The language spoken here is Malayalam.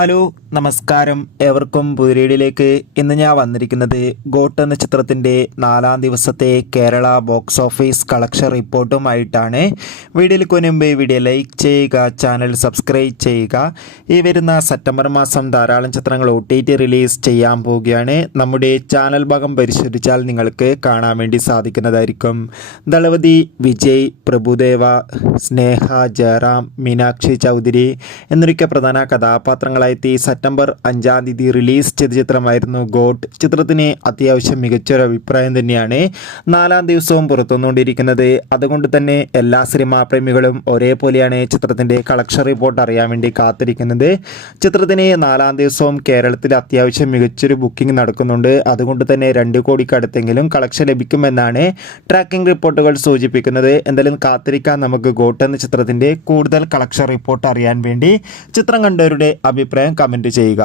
ഹലോ നമസ്കാരം, ഏവർക്കും പുതിയയിലേക്ക്. ഇന്ന് ഞാൻ വന്നിരിക്കുന്നത് ഗോട്ട് എന്ന ചിത്രത്തിൻ്റെ 4-ാം ദിവസത്തെ കേരള ബോക്സ് ഓഫീസ് കളക്ഷൻ റിപ്പോർട്ടുമായിട്ടാണ്. വീഡിയോയിലേക്ക് മുൻപ് വീഡിയോ ലൈക്ക് ചെയ്യുക, ചാനൽ സബ്സ്ക്രൈബ് ചെയ്യുക. ഈ വരുന്ന സെപ്റ്റംബർ മാസം ധാരാളം ചിത്രങ്ങൾ OTT റിലീസ് ചെയ്യാൻ പോവുകയാണ്. നമ്മുടെ ചാനൽ ഭാഗം പരിശോധിച്ചാൽ നിങ്ങൾക്ക് കാണാൻ വേണ്ടി സാധിക്കുന്നതായിരിക്കും. ദളപതി, വിജയ്, പ്രഭുദേവ, സ്നേഹ, ജയറാം, മീനാക്ഷി ചൗധരി എന്നൊക്കെ പ്രധാന കഥാപാത്രങ്ങളായി സെപ്റ്റംബർ 5-ാം തീയതി റിലീസ് ചെയ്ത ചിത്രമായിരുന്നു ഗോട്ട്. ചിത്രത്തിന് അത്യാവശ്യം മികച്ചൊരു അഭിപ്രായം തന്നെയാണ് 4-ാം ദിവസവും പുറത്തുവന്നുകൊണ്ടിരിക്കുന്നത്. അതുകൊണ്ട് തന്നെ എല്ലാ സിനിമാ പ്രേമികളും ഒരേപോലെയാണ് ചിത്രത്തിൻ്റെ കളക്ഷൻ റിപ്പോർട്ട് അറിയാൻ വേണ്ടി കാത്തിരിക്കുന്നത്. ചിത്രത്തിന് 4-ാം ദിവസവും കേരളത്തിൽ അത്യാവശ്യം മികച്ചൊരു ബുക്കിംഗ് നടക്കുന്നുണ്ട്. അതുകൊണ്ട് തന്നെ 2 കോടിക്കടുത്തെങ്കിലും കളക്ഷൻ ലഭിക്കുമെന്നാണ് ട്രാക്കിംഗ് റിപ്പോർട്ടുകൾ സൂചിപ്പിക്കുന്നത്. എന്തായാലും കാത്തിരിക്കാൻ നമുക്ക് ഗോട്ട് എന്ന ചിത്രത്തിൻ്റെ കൂടുതൽ കളക്ഷൻ റിപ്പോർട്ട് അറിയാൻ വേണ്ടി. ചിത്രം കണ്ടവരുടെ അഭിപ്രായം കമൻറ്റ് ചെയ്യുക.